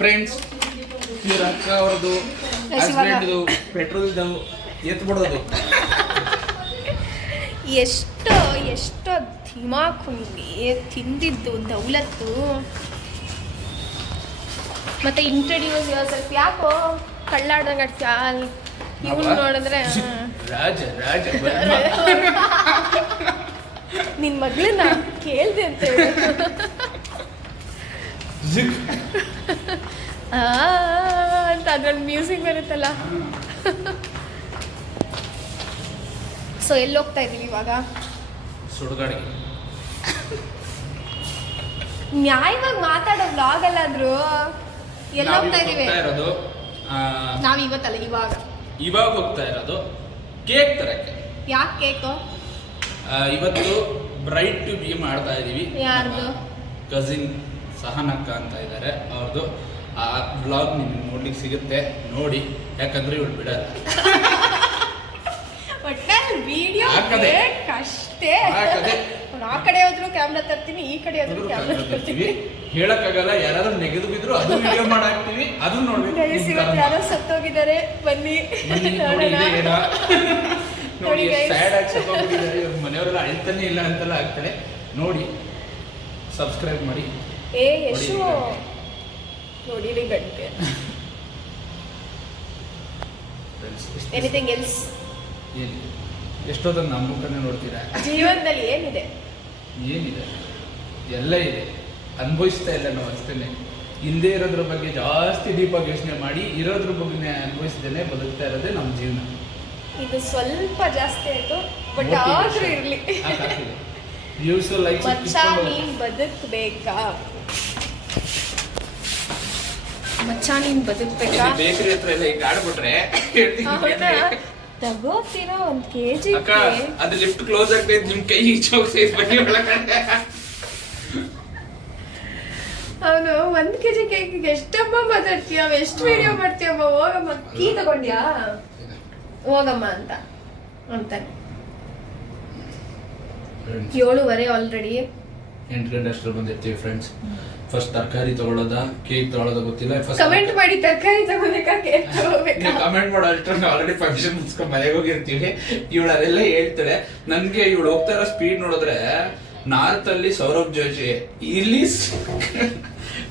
Friends ಇವ್ರ ಅಕ್ಕ ಅವ್ರದ್ದು ಹಸ್ಬೆಂಡ್ದು ಪೆಟ್ರೋಲ್ದು ಎತ್ಬಿಡೋದು. ಎಷ್ಟೋ ದಿಮಾಕು ತಿಂದಿದ್ದು ದೌಲತ್ತು. ಮತ್ತೆ ಇಂಟ್ರಡ್ಯೂಸ್ ಸ್ವಲ್ಪ ಯಾಕೋ ಕಳ್ಳಾಡ್ದಂಗೆ ಆಡ್ತೀಯ. ಇವ್ನು ನೋಡಿದ್ರೆ ರಾಜ ರಾಜ ನಿನ್ ಮಗಳನ್ನ ಕೇಳ್ದೆ ಅಂತ ಹೇಳಿ ಅಂತ ಅದ್ರಲ್ಲಿ ಮ್ಯೂಸಿಕ್ ಬರುತ್ತಲ್ಲ. ಸೊ ಎಲ್ಲಿ ಹೋಗ್ತಾ ಇದೀವಿ ಇವಾಗ? ಸುಡುಗಾಡಿಗೆ. ನ್ಯಾಯವಾಗಿ ಮಾತಾಡೋ ವ್ಲಾಗ್ ಅಲ್ಲಾದ್ರು ಎಲ್ಲಿ ಹೋಗ್ತಾ ಇದೀವಿ? ನಾವ್ ಇವತ್ತಲ್ಲ ಇವಾಗ ಹೋಗ್ತಾ ಇರೋದು ಕೇಕ್ ತರಕ್ಕೆ. ಯಾಕೆ ಕೇಕು? ಇವತ್ತು ಬ್ರೈಟ್ ಟು ಬಿ ಮಾಡ್ತಾ ಇದೀವಿ. ಯಾರ್ದು? ಕಸಿನ್ ಸಹನಕ್ಕ ಅಂತ ಇದ್ದಾರೆ, ಅವ್ರದ್ದು. ಆ ಬ್ಲಾಗ್ ನಿಮ್ಗೆ ನೋಡ್ಲಿಕ್ಕೆ ಸಿಗುತ್ತೆ, ನೋಡಿ. ಯಾಕಂದ್ರೆ ಇವಳು ಬಿಡಲ್ಲ. ವಿಡಿಯೋ ಕಷ್ಟೇ. ಆ ಕಡೆ ಹೋದ್ರು ಕ್ಯಾಮ್ರಾ ತರ್ತೀನಿ, ಈ ಕಡೆ ಹೋದ್ರು ಕ್ಯಾಮ್ರಾ ತರ್ತೀನಿ. ಹೇಳಕ್ಕಾಗಲ್ಲ, ಯಾರಾದ್ರೂ ನೆಗೆದು ಬಿದ್ರು ಅದು ವಿಡಿಯೋ ಮಾಡಾಕ್ತಿವಿ, ಅದು ನೋಡ್ಬೇಕು. ಯಾರೋ ಸತ್ತೋಗಿದ್ದಾರೆ, ಬನ್ನಿ ನೋಡಿ. ಸ್ಯಾಡ್ ಆಗಿ ಸತ್ತೋಗಿದ್ದಾರೆ, ಇವ್ರ ಮನೆಯವರೆಲ್ಲ ಅಳ್ತಾನೆ ಇಲ್ಲ ಅಂತೆಲ್ಲ ಆಗ್ತಾರೆ. ನೋಡಿ, ಸಬ್ಸ್ಕ್ರೈಬ್ ಮಾಡಿ. ಯಶು ನೋಡಿರಿ ಗಂಟೆ. Anything else? ಎಷ್ಟೊತ್ತ ನಮ್ಮ ಮುಖನೇ ನೋಡ್ತೀರಾ? ಜೀವನದಲ್ಲಿ ಏನಿದೆ ಎಲ್ಲ ಇದೆ, ಅನುಭವಿಸ್ತಾ ಇಲ್ಲ ನಾವು ಅಷ್ಟೇನೆ. ಹಿಂದೆ ಇರೋದ್ರ ಬಗ್ಗೆ ಜಾಸ್ತಿ ಡೀಪಾಗಿ ಯೋಚನೆ ಮಾಡಿ ಇರೋದ್ರ ಬಗ್ಗೆ ಅನುಭವಿಸ್ದೇನೆ ಬದುಕ್ತಾ ಇರೋದೇ ನಮ್ಮ ಜೀವನ. ಇದು ಸ್ವಲ್ಪ ಜಾಸ್ತಿ ಆಯ್ತು, ಬಟ್ ಆದ್ರೂ ಇರ್ಲಿ. ವ್ಯೂಸ್ ಲೈಕ್ಸ್ ಮಚ್ಚಾ ನೀನ್ ಬದುಕ್ಬೇಕಾ? ಮಚ್ಚಾ ನೀನ್ ಬದುಕ್ಬೇಕಾ? ಬೇಕರಿ ಹತ್ರ ಎಲ್ಲ ಈಗ ಆಡ್ಬಿಟ್ರೆ ತಗೋತೀರಾ 1 kg? ಅದು ಲಿಫ್ಟ್ ಕ್ಲೋಸ್ ಆಗ್ತೈತೆ, ನಿಮ್ ಕೈ ಈಚೋಗ್ತೈತೆ, ಬನ್ನಿ ಒಳಗಡೆ. ಅವನು 1 kg ಕೇಕಿಗೆ ಎಷ್ಟಮ್ಮ ಮಾತಾಡ್ತೀಯ, ಎಷ್ಟು ವಿಡಿಯೋ ಮಾಡ್ತೀಯಮ್ಮ, ಹೋಗಮ್ಮ ಕೀ ತಗೊಂಡ್ಯಾ, ಹೋಗಮ್ಮ ಅಂತ ಅಂತಾನೆ. 7:30 ಆಲ್ರೆಡಿ. 8 ಗಂಟೆ ಅಷ್ಟರಲ್ಲಿ ಬಂದಿರ್ತೀವಿ ಫ್ರೆಂಡ್ಸ್. ಫಸ್ಟ್ ತರಕಾರಿ ತಗೊಳ್ಳೋದ, ಕೇಕ್ ತಗೊಳ್ಳೋದ ಗೊತ್ತಿಲ್ಲ. ಫಸ್ಟ್ ಕಮೆಂಟ್ ಮಾಡಿ, ತರಕಾರಿ ತಗೋಬೇಕಾ ಕೇಕ್ ತಗೋಬೇಕಾ? ಕಮೆಂಟ್ ಮಾಡೋ ಅಷ್ಟರಲ್ಲಿ ಆಲ್ರೆಡಿ ಫಂಕ್ಷನ್ ಮುಗಿಸ್ಕೊಂಡು ಮನೆಗೆ ಹೋಗಿರ್ತೀವಿ. ಇವಳು ಅದೆಲ್ಲ ಹೇಳ್ತಾಳೆ. ನನ್ಗೆ ಇವಳು ಹೋಗ್ತಾ ಇರೋ ಸ್ಪೀಡ್ ನೋಡಿದ್ರೆ ನಾರ್ತ್ ಅಲ್ಲಿ ಸೌರಭ್ ಜೋಶಿ, ಇಲ್ಲಿ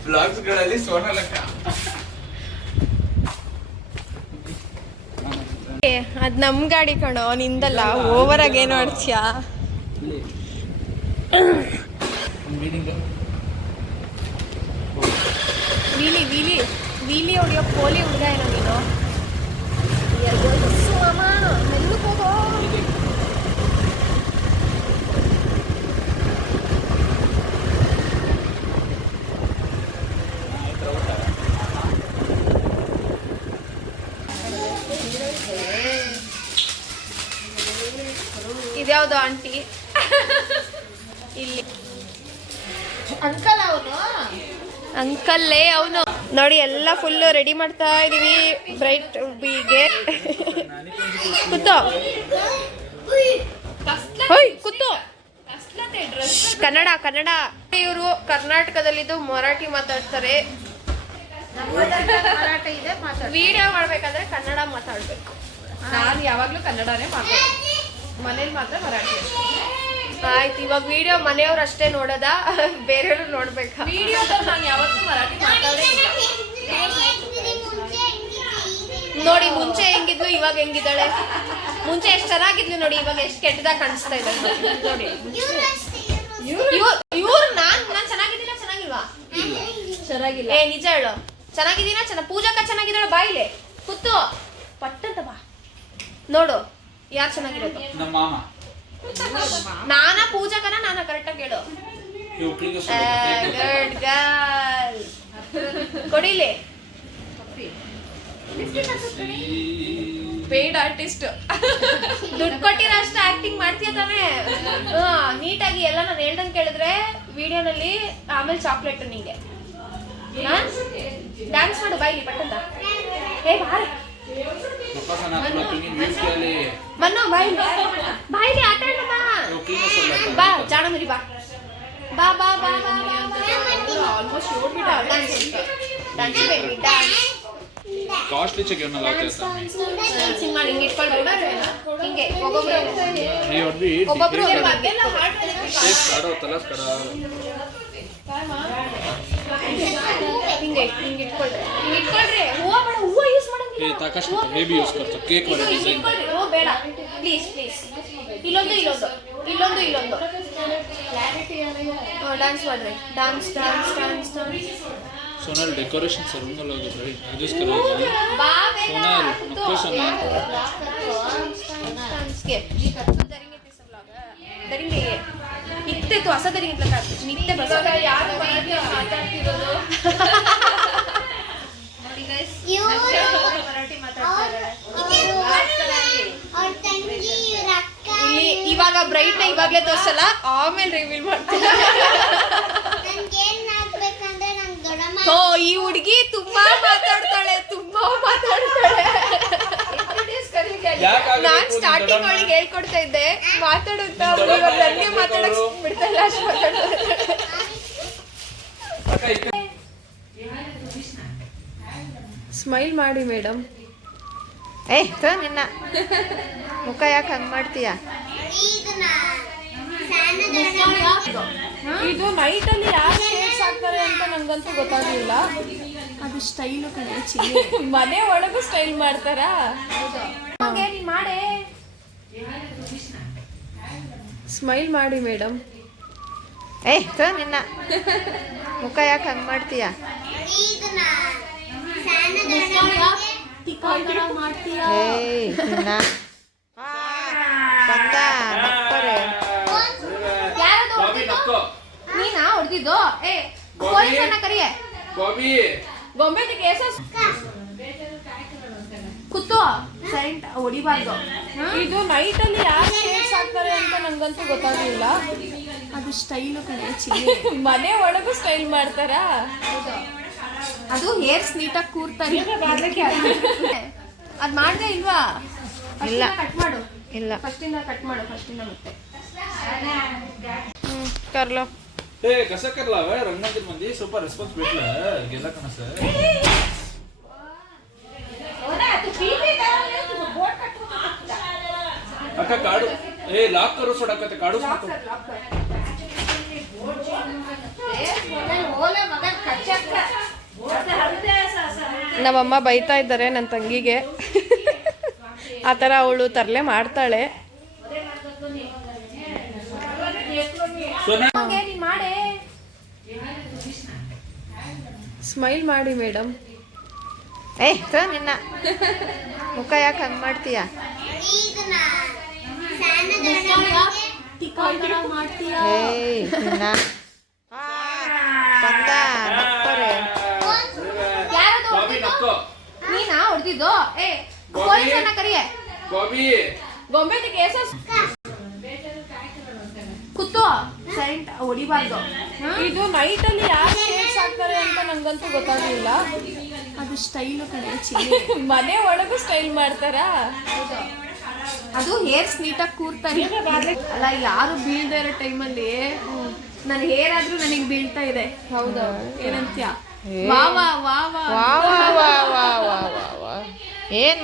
ಬ್ಲಾಗ್ಸ್ ಗಳಲ್ಲಿ ಸೋನಾಲಕ್ಕ. ಅದ್ ನಮ್ ಗಾಡಿ ಕಣೋ, ನಿಂದಲ್ಲ. ಓವರ್ ಆಗಿ ಏನು ಆಡ್ತೀಯಾ? ವೀಲಿ ಹೊಡಿಯೋ ಪೋಲಿ ಹುಡುಗ ಏನೋ ನೀನು. ಮೆಲ್ಲಕ್ಕೆ ಹೋಗೋ. ಇದ್ಯಾವುದು ಆಂಟಿ? ಇಲ್ಲಿ ಅಂಕಲ್. ಅಂಕಲ್ಲೇ ಅವನು. ನೋಡಿ, ಎಲ್ಲ ಫುಲ್ಲು ರೆಡಿ ಮಾಡ್ತಾ ಇದೀವಿ ಬ್ರೈಟ್ ಬಿಗೆ. ಕೂತೋ ಕೂತೋ. ಕನ್ನಡ. ಇವರು ಕರ್ನಾಟಕದಲ್ಲಿದ್ದು ಮರಾಠಿ ಮಾತಾಡ್ತಾರೆ. ವಿಡಿಯೋ ಮಾಡ್ಬೇಕಾದ್ರೆ ಕನ್ನಡ ಮಾತಾಡ್ಬೇಕು. ನಾನು ಯಾವಾಗ್ಲೂ ಕನ್ನಡನೇ ಮಾತಾಡ್ತೀನಿ, ಮನೇಲಿ ಮಾತ್ರ ಮರಾಠಿ. ಆಯ್ತು, ಇವಾಗ ವಿಡಿಯೋ ಮನೆಯವ್ರು ಅಷ್ಟೇ ನೋಡೋದ, ಬೇರೆಯವರು ನೋಡ್ಬೇಕಾ? ವಿಡಿಯೋದಲ್ಲಿ ನಾನು ಯಾವತ್ತೂ ಮರಾಠಿ ಮಾತಾಡೇ ಇಲ್ಲ. ನೋಡಿ, ಮುಂಚೆ ಹೆಂಗಿದ್ಲು, ಇವಾಗ ಹೆಂಗಿದ್ದಾಳೆ. ಮುಂಚೆ ಎಷ್ಟು ಚೆನ್ನಾಗಿದ್ಲು ನೋಡಿ, ಇವಾಗ ಎಷ್ಟು ಕೆಟ್ಟದಾಗ ಕಾಣಿಸ್ತಾ ಇದ್ದಾಳೆ ನೋಡಿ. ಇವ್ರು ನಾನ್ ಚೆನ್ನಾಗಿದ್ದೀನ ಚೆನ್ನಾಗಿಲ್ವಾ? ಚೆನ್ನಾಗಿಲ್ಲ. ನಿಜ ಹೇಳು, ಚೆನ್ನಾಗಿದ್ದೀನ? ಪೂಜಾಕ ಚೆನ್ನಾಗಿದ್ದಾಳೆ? ಬಾಯಿಲೆ ಕೂತು ಪಟ್ಟಂತ ಬಾ ನೋಡು, ಯಾರು ಚೆನ್ನಾಗಿರೋದು? ನಮ್ಮ ಮಾಮ. ನಾನಾ ಪೂಜಾಕನ? ನಾನಾ ಕರೆಕ್ಟಾಗಿ ಹೇಳು. Good girl. ಕೊಡಿಲಿ. Paid artist. ದುಡ್ಡು ಕೊಟ್ಟಿರೋ ಅಷ್ಟು ಆಕ್ಟಿಂಗ್ ಮಾಡ್ತೀಯ ತಾನೇ? ನೀಟಾಗಿ ಎಲ್ಲ ನಾನು ಹೇಳ್ದಂಗೆ ಕೇಳಿದ್ರೆ ವಿಡಿಯೋನಲ್ಲಿ, ಆಮೇಲೆ ಚಾಕ್ಲೇಟ್ ನಿಂಗೆ. ಡ್ಯಾನ್ಸ್ ಮಾಡು ಬಾಯ್ಲಿ ಪಟ್ಟಂತ. ಬಾರ ಮನ್ನು, ಬಾಯ್ಲಿ ಆಟ ಆಡ. ಬಾ ಜಾಣ ಮರಿ, ಬಾ ಬಾ ಬಾ ಬಾ ಬಾ. Almost dance dance baby dance. Costly check ಏನಲ್ಲ ಸಿಂಗ್ ಮಾಡಿ ಹಿಂಗೆ ಇಟ್ಕೊಳ್ಬೇಕು. ಹಿಂಗೆ ಒಬ್ಬೊಬ್ರು ಮತ್ತೆಲ್ಲ ಹಿಂಗೆ ಹಿಂಗೆ ಇಟ್ಕೊಳ್ರಿ. ಹಿಂಗೆ ಇಟ್ಕೊಳ್ರಿ. ಹೂವು ಬೇಡ, ಹೂವು ಯೂಸ್ ಮಾಡಂಗಿಲ್ಲ. ಬೇಬಿ ಯೂಸ್ करता केक वाला डिजाइन ಹೂವು ಬೇಡ ಪ್ಲೀಸ್ ಪ್ಲೀಸ್. ಇಲ್ಲೊಂದು ಇಲ್ಲೊಂದು ಇಲ್ಲೊಂದು ಇಲ್ಲೊಂದು ಡ್ಯಾನ್ಸ್ ಮಾಡ್ರಿ. Dance dance dance dance. Sonal decoration से रूम लोग बड़ी यूज कर बा बेटा लोकेशन डांस के दरिंगे ते सब लोग दरिंगे ये इतने तो ऐसा दरिंगे लगा नित्य बस यार मराठी ಮಾತಾಡ್ತಿರೋದು ನೋಡಿ गाइस ಮರಾಠಿ ಮಾತಾಡ್ತಾರೆ. ಇಲ್ಲಿ ಇವಾಗ ಬ್ರೈಟ್ ನ ಇವಾಗಲೇ ತೋರಿಸಲ್ಲ, ಆಮೇಲೆ ರಿವೀಲ್ ಮಾಡ್ತಾರೆ. ಓ ಈ ಹುಡುಗಿ ತುಂಬಾ ಮಾತಾಡ್ತಾಳೆ, ತುಂಬಾ ಮಾತಾಡ್ತಾಳೆ. ನಾನ್ ಸ್ಟಾರ್ಟಿಂಗ್ ಅವಳಿಗೆ ಹೇಳ್ಕೊಡ್ತಾ ಇದ್ದೆ ಮಾತಾಡುತ್ತಾ, ಇವಾಗ ನನಗೆ ಮಾತಾಡಕ್ ಬಿಡ್ತಾ ಇಲ್ಲ. ಅಷ್ಟು ಮಾತಾಡ್ತಾಳೆ. ಸ್ಮೈಲ್ ಮಾಡಿ ಮೇಡಮ್. ನಿನ್ನ ಮುಖ ಯಾಕೆ ಹಂಗ್ ಮಾಡ್ತೀಯ? ಇದು ನೈಟ್ ಅಲ್ಲಿ ಯಾರು ಶೇಡ್ಸ್ ಹಾಕ್ತಾರೆ ಅಂತ ನಂಗಂತೂ ಗೊತ್ತಾಗ್ಲಿಲ್ಲ. ಅದು ಸ್ಟೈಲ್ ಕಡೆ ಚಿಲ್ಲಿ ಮನೆ ಒಳಗೂ ಸ್ಟೈಲ್ ಮಾಡ್ತಾರಾ? ನೀ ಮಾಡೆ. ಸ್ಮೈಲ್ ಮಾಡಿ ಮೇಡಮ್. ನಿನ್ನ ಮುಖ ಯಾಕೆ ಹಂಗ್ ಮಾಡ್ತೀಯ? ಮಾಡ್ತೀಯ ನೀನಾ ಹೊಡೆದಿದ್ದು? ಪೊಲೀಸನ್ನ ಕರಿಯೆ. ಗೊಂಬೆ ಕೇಸ ಕುತ್ತು ಸೈಂಟ್ ಹೊಡಿಬಾರ್ದು. ಇದು ನೈಟ್ ಅಲ್ಲಿ ಯಾರು ಶೇಡ್ಸ್ ಹಾಕ್ತಾರೆ ಅಂತ ನಂಗಂತೂ ಗೊತ್ತಾಗ್ಲಿಲ್ಲ. ಅದು ಸ್ಟೈಲ್ ಕಡೆ ಚಿಲ್ಲಿ ಮನೆ ಒಳಗೂ ಸ್ಟೈಲ್ ಮಾಡ್ತಾರಾ? ಅದು ಹೇರ್ಸ್ ನೀಟಾಗಿ ಕೂರ್ತಾರೆ. ಅದ್ ಮಾಡ್ದೆ ಇಲ್ವಾ? ಇಲ್ಲ ಕಟ್ ಮಾಡು. ಇಲ್ಲ ಫಸ್ಟಿಂದ ಕಟ್ ಮಾಡು. ಫಸ್ಟಿಂದ ಮತ್ತೆ कर लो. ए कसं करला वे रंगमंदिर मध्ये सुपर रिस्पॉन्स भेटला गेला कणस अक्का काढू. ए लॉक करू सोड अक्का, ते काढूच नको. ನಮ್ಮಮ್ಮ ಬೈತಾ ಇದ್ದಾರೆ ನನ್ನ ತಂಗಿಗೆ. ಆ ಥರ ಅವಳು ತರಲೆ ಮಾಡ್ತಾಳೆ. ಸ್ಮೈಲ್ ಮಾಡಿ ಮೇಡಮ್. ನಿನ್ನ ಮುಖ ಯಾಕೆ ಹಂಗ್ ಮಾಡ್ತೀಯ? ನೀನಾ ಹೊಡೆದಿದ್ದು? ಪೊಲೀಸನ್ನ ಕರಿಯೆ. ಗೊಂಬೆ ಕೇಸ ಕುತ್ತು ಸೈಂಟ್ ಹೊಡಿಬಾರ್ದು. ಇದು ನೈಟ್ ಅಲ್ಲಿ ಯಾರು ಶೇಡ್ಸ್ ಹಾಕ್ತಾರೆ ಅಂತ ನಂಗಂತೂ ಗೊತ್ತಾಗ್ಲಿಲ್ಲ. ಅದು ಸ್ಟೈಲ್ ಕಡೆ ಚಿಲ್ಲಿ ಮನೆ ಒಳಗೂ ಸ್ಟೈಲ್ ಮಾಡ್ತಾರಾ? ಅದು ಹೇರ್ಸ್ ನೀಟಾಗಿ ಕೂರ್ತಾರೆ. ಅಲ್ಲ ಯಾರು ಬೀಳ್ದೇ ಇರೋ ಟೈಮಲ್ಲಿ ನನ್ನ ಹೇರ್ ಆದ್ರೂ ನನಗೆ ಬೀಳ್ತಾ ಇದೆ. ಹೌದಾ? ಏನಂತ್ಯ? ವಾ ವಾ ವಾ ವಾ ಏನ್